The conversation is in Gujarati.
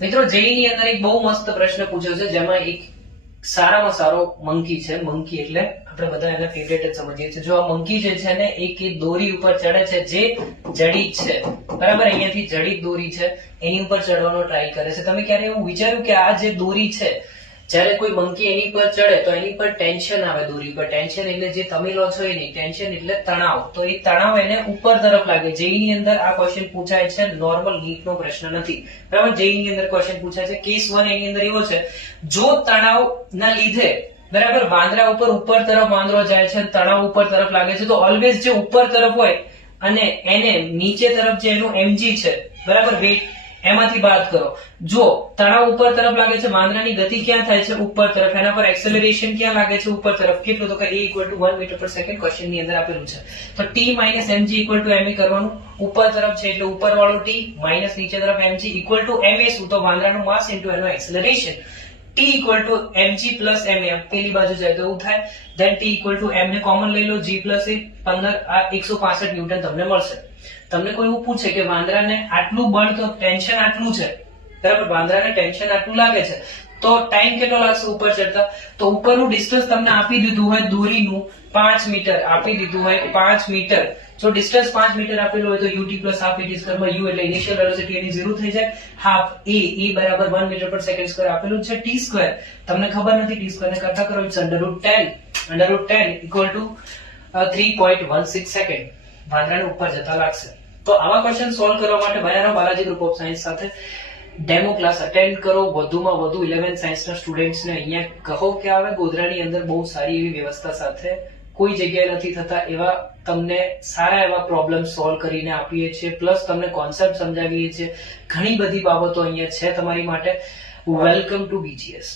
મિત્રો જેઈ ની અંદર એક બહુ મસ્ત પ્રશ્ન પૂછ્યો છે જેમાં એક સારામાં સારો મંકી છે. મંકી એટલે આપણે બધા એને ફેવરેટ જ સમજીએ છીએ. જો આ મંકી જે છે ને એક દોરી ઉપર ચડે છે જે જડી છે, બરાબર, અહીંયાથી જડિત દોરી છે એની ઉપર ચડવાનો ટ્રાય કરે છે. તમે ક્યારે એવું વિચાર્યું કે આ જે દોરી છે, જ્યારે કોઈ મંકી એની પર ચડે તો એની પર ટેન્શન આવે, દોરી પર ટેન્શન એટલે જે તમે લો છો એ નહીં, ટેન્શન એટલે તણાવ. તો એ તણાવ એને ઉપર તરફ લાગે. જેઈ ની અંદર આ ક્વેશ્ચન પૂછાય છે, નોર્મલ નીટ નો પ્રશ્ન નથી, બરાબર. જેઈ ની અંદર ક્વેશ્ચન પૂછાય છે કેસ 1 એની અંદર એવો છે, જો તણાવ ના લીધે, બરાબર, વાંદરા ઉપર તરફ વાંદરો જાય છે, તણાવ ઉપર તરફ લાગે છે, તો ઓલવેઝ જે ઉપર તરફ હોય અને એને નીચે તરફ જે એનું mg છે, બરાબર, વેટ, એમાંથી બાદ કરો. જો તણાવ ઉપર તરફ લાગે છે, વાંદરાની ગતિ ક્યાં થાય છે? ઉપર તરફ. એના પર એક્સેલરેશન ક્યાં લાગે છે? ઉપર તરફ. કેટલું? તો કે a = 1 મીટર પર સેકન્ડ ક્વેશ્ચન ની અંદર આપેલું છે. તો t - mg = ma કરવાનું. ઉપર તરફ છે એટલે ઉપર વાળો t માઇનસ નીચે તરફ mg = ma. શું? તો વાંદરાનું માસ ઇન્ટુ એનો એક્સેલરેશન. t = mg + ma. પેલી બાજુ જાય તો એવું થાય. ધેન t = m ને કોમન લઈ લો, g + a 15 આ 165 ન્યૂટન તમને મળશે. તમને કોઈ એવું પૂછે કે વાંદરાને આટલું બળ, તો ટેન્શન આટલું છે, બરાબર, વાંદરાને ટેન્શન આટલું લાગે છે, તો ટાઈમ કેટલો લાગશે ઉપર ચડતા? તો ઉપરનું ડિસ્ટન્સ તમને આપી દીધું હોય દોરીનું 5 મીટર, આપી દીધું હોય 5 મીટર. જો ડિસ્ટન્સ 5 મીટર આપેલું હોય તો ut + half at square માં u એટલે ઇનિશિયલ વેલોસિટી એની 0 થઈ જાય. હાફ a બરાબર 1 મીટર પર સેકન્ડ સ્ક્વેર આપેલું છે. t સ્ક્વેર તમને ખબર નથી, t સ્ક્વેર ને કરતા કરો, ઇટ્સ √10 = 3.16 સેકન્ડ વાંદરાને ઉપર જતા લાગશે. તો આવા ક્વેશ્ચન સોલ્વ કરવા માટે બન્યા બાલાજી ગ્રુપ ઓફ સાયન્સ સાથે ડેમો ક્લાસ અટેન્ડ કરો. વધુમાં વધુ 11th સાયન્સના સ્ટુડન્ટ્સને અહીંયા કહો કે આવે ગોધરાની અંદર બહુ સારી એવી વ્યવસ્થા સાથે કોઈ જગ્યાએ નથી થતા એવા તમને સારા એવા પ્રોબ્લેમ સોલ્વ કરીને આપીએ છીએ, પ્લસ તમને કોન્સેપ્ટ સમજાવીએ છીએ. ઘણી બધી બાબતો અહીંયા છે તમારી માટે. Welcome to BGS.